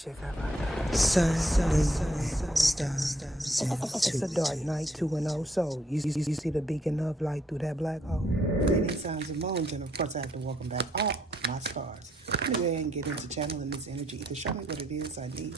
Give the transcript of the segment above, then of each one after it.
Sun, moon, stars, It's a dark night, 2-0. So, you see the beacon of light through that black hole? Many signs and moons, and of course I have to welcome back all my stars. Let me go ahead and get into channeling this energy to show me what it is I need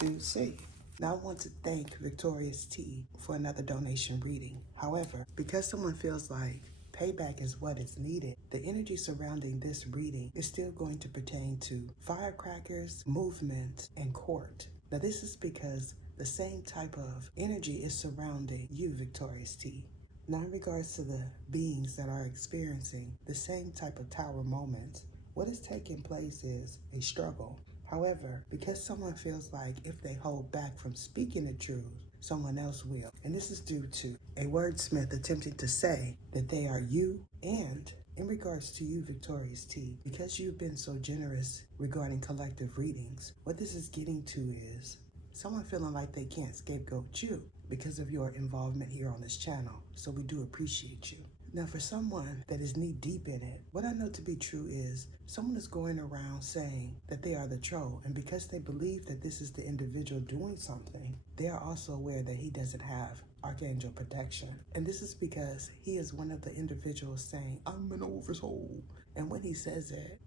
to see. Now I want to thank Victorious T for another donation reading. However, because someone feels like payback is what is needed, the energy surrounding this reading is still going to pertain to firecrackers, movement, and court. Now this is because the same type of energy is surrounding you, Victorious T. Now, in regards to the beings that are experiencing the same type of tower moments, what is taking place is a struggle. However, because someone feels like if they hold back from speaking the truth, someone else will. And this is due to a wordsmith attempting to say that they are you. And in regards to you, Victorious T, because you've been so generous regarding collective readings, what this is getting to is someone feeling like they can't scapegoat you because of your involvement here on this channel. So we do appreciate you. Now, for someone that is knee deep in it, what I know to be true is someone is going around saying that they are the troll. And because they believe that this is the individual doing something, they are also aware that he doesn't have archangel protection. And this is because he is one of the individuals saying, I'm an oversoul. And when he says it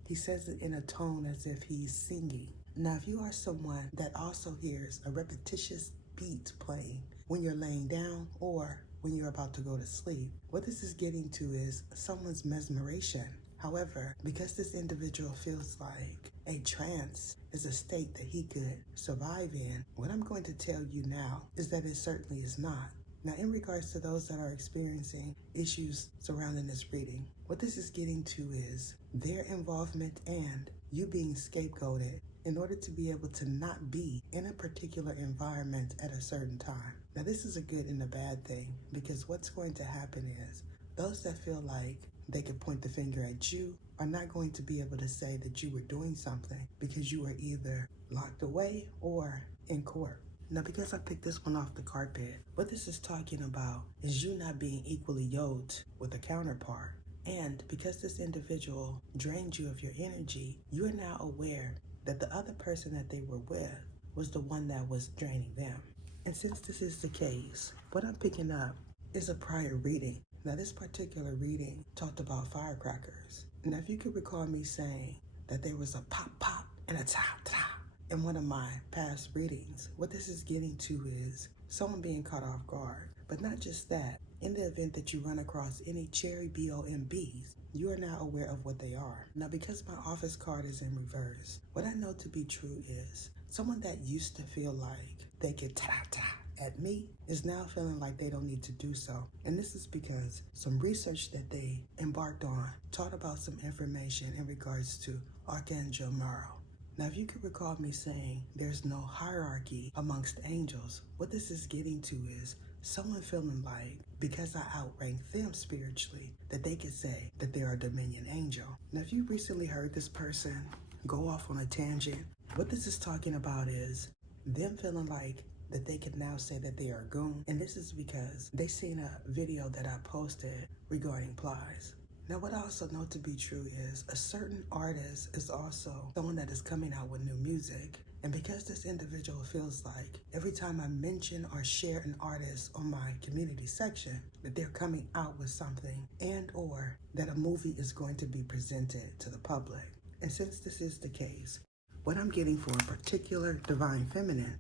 in a tone as if he's singing. Now, if you are someone that also hears a repetitious beat playing when you're laying down or when you're about to go to sleep, what this is getting to is someone's mesmeration. However, because this individual feels like a trance is a state that he could survive in, what I'm going to tell you now is that it certainly is not. Now, in regards to those that are experiencing issues surrounding this reading, what this is getting to is their involvement and you being scapegoated in order to be able to not be in a particular environment at a certain time. Now, this is a good and a bad thing, because what's going to happen is those that feel like they could point the finger at you are not going to be able to say that you were doing something because you were either locked away or in court. Now, because I picked this one off the carpet, what this is talking about is you not being equally yoked with a counterpart. And because this individual drained you of your energy, you are now aware that the other person that they were with was the one that was draining them. And since this is the case, what I'm picking up is a prior reading. Now, this particular reading talked about firecrackers. Now, if you could recall me saying that there was a pop pop and a ta ta in one of my past readings, what this is getting to is someone being caught off guard. But not just that, in the event that you run across any cherry BOMBs, you are now aware of what they are. Now, because my office card is in reverse, what I know to be true is someone that used to feel like they could ta-ta at me is now feeling like they don't need to do so. And this is because some research that they embarked on taught about some information in regards to Archangel Muriel. Now, if you could recall me saying there's no hierarchy amongst angels, what this is getting to is someone feeling like because I outrank them spiritually, that they could say that they're a dominion angel. Now, if you recently heard this person go off on a tangent, what this is talking about is them feeling like that they can now say that they are a goon. And this is because they seen a video that I posted regarding Plies. Now, what I also know to be true is a certain artist is also someone that is coming out with new music. And because this individual feels like every time I mention or share an artist on my community section, that they're coming out with something and or that a movie is going to be presented to the public. And since this is the case, what I'm getting for a particular divine feminine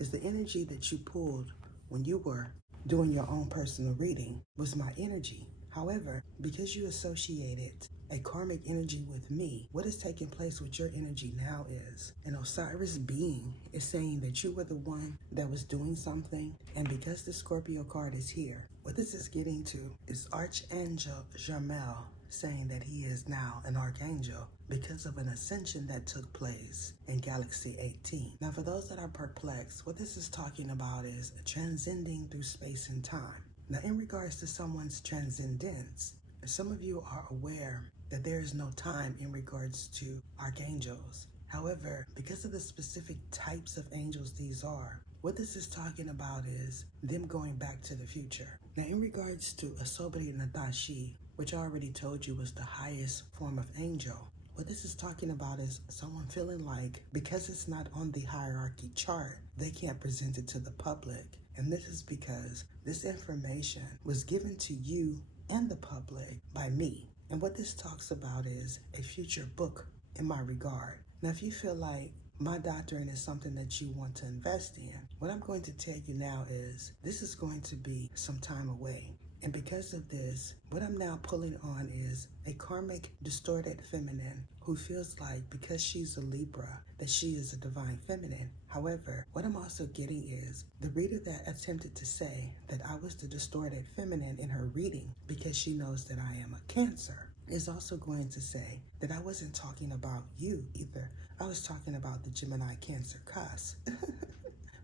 is the energy that you pulled when you were doing your own personal reading was my energy. However, because you associated a karmic energy with me, what is taking place with your energy now is an Osiris being is saying that you were the one that was doing something. And because the Scorpio card is here, what this is getting to is Archangel Jamel saying that he is now an archangel because of an ascension that took place in Galaxy 18. Now, for those that are perplexed, what this is talking about is transcending through space and time. Now, in regards to someone's transcendence, some of you are aware that there is no time in regards to archangels. However, because of the specific types of angels these are, what this is talking about is them going back to the future. Now, in regards to Asobri Natashi, which I already told you was the highest form of angel, What this is talking about is someone feeling like because it's not on the hierarchy chart, they can't present it to the public. And this is because this information was given to you and the public by me. And what this talks about is a future book in my regard. Now, if you feel like my doctrine is something that you want to invest in, what I'm going to tell you now is this is going to be some time away. And because of this, what I'm now pulling on is a karmic distorted feminine who feels like because she's a Libra, that she is a divine feminine. However, what I'm also getting is the reader that attempted to say that I was the distorted feminine in her reading because she knows that I am a Cancer is also going to say that I wasn't talking about you either. I was talking about the Gemini Cancer cusp,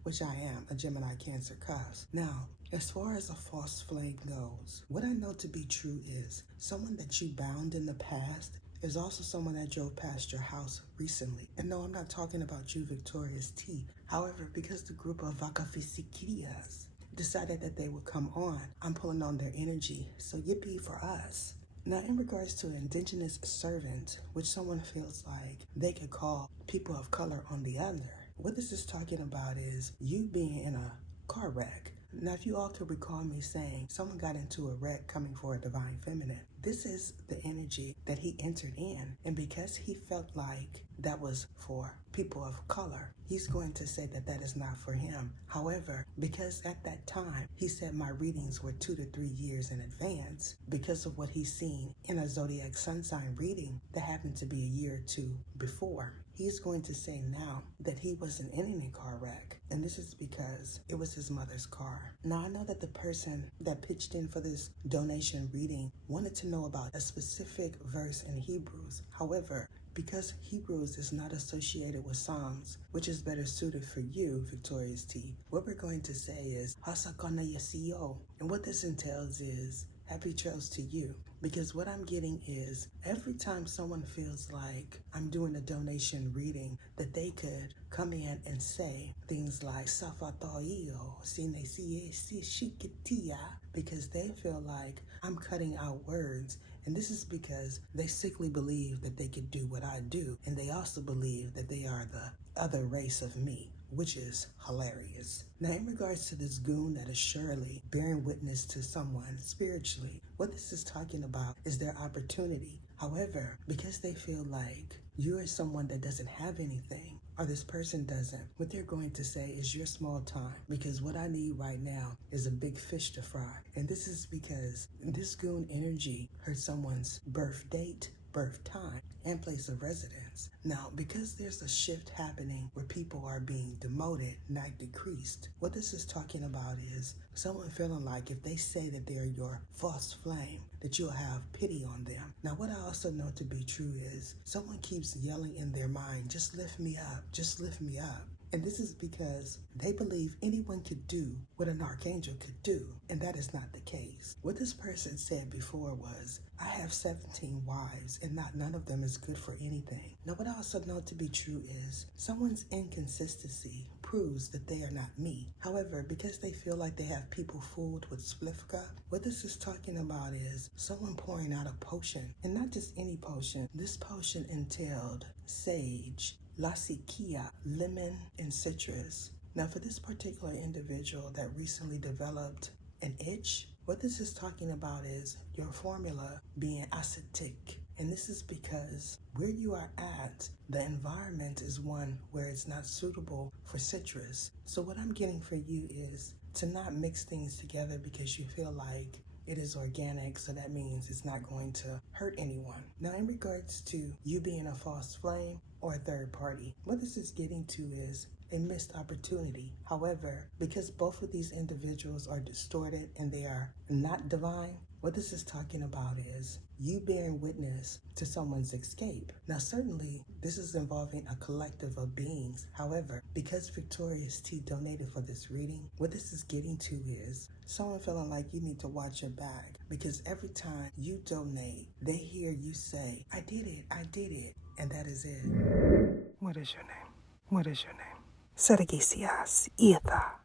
which I am, a Gemini Cancer cusp. Now, as far as a false flame goes, what I know to be true is someone that you bound in the past is also someone that drove past your house recently. And no, I'm not talking about you, Victorious T. However, because the group of Vakafisikias decided that they would come on, I'm pulling on their energy. So yippee for us. Now, in regards to indigenous servant, which someone feels like they could call people of color on the other, what this is talking about is you being in a car wreck. Now, if you all could recall me saying someone got into a wreck coming for a divine feminine, this is the energy that he entered in. And because he felt like that was for people of color, he's going to say that that is not for him. However, because at that time, he said my readings were 2 to 3 years in advance because of what he's seen in a zodiac sun sign reading that happened to be a year or two before. He's going to say now that he wasn't in any car wreck, and this is because it was his mother's car. Now, I know that the person that pitched in for this donation reading wanted to know about a specific verse in Hebrews. However, because Hebrews is not associated with Psalms, which is better suited for you, Victorious T, what we're going to say is Hasakana Yasio. And what this entails is happy trails to you. Because what I'm getting is every time someone feels like I'm doing a donation reading, that they could come in and say things like Safatoio, Sine Shikitia, because they feel like I'm cutting out words. And this is because they sickly believe that they could do what I do. And they also believe that they are the other race of me, which is hilarious. Now, in regards to this goon that is surely bearing witness to someone spiritually, what this is talking about is their opportunity. However, because they feel like you are someone that doesn't have anything, or this person doesn't, what they're going to say is your small time, because what I need right now is a big fish to fry. And this is because this goon energy hurt someone's birth date, birth time, and place of residence. Now, because there's a shift happening where people are being demoted, not decreased, what this is talking about is someone feeling like if they say that they're your false flame, that you'll have pity on them. Now, what I also know to be true is someone keeps yelling in their mind, just lift me up, just lift me up. And this is because they believe anyone could do what an archangel could do, and that is not the case. What this person said before was, I have 17 wives, and none of them is good for anything. Now, what I also know to be true is someone's inconsistency proves that they are not me. However, because they feel like they have people fooled with Splifka, what this is talking about is someone pouring out a potion, and not just any potion. This potion entailed sage, Lasikia, lemon, and citrus. Now, for this particular individual that recently developed an itch, what this is talking about is your formula being acetic. And this is because where you are at, the environment is one where it's not suitable for citrus. So what I'm getting for you is to not mix things together because you feel like it is organic, so that means it's not going to hurt anyone. Now, in regards to you being a false flame or a third party, what this is getting to is a missed opportunity. However, because both of these individuals are distorted and they are not divine, what this is talking about is you bearing witness to someone's escape. Now, certainly, this is involving a collective of beings. However, because Victorious T donated for this reading, what this is getting to is someone feeling like you need to watch your back, because every time you donate, they hear you say, I did it, and that is it. What is your name? What is your name? Sergisias Ietha.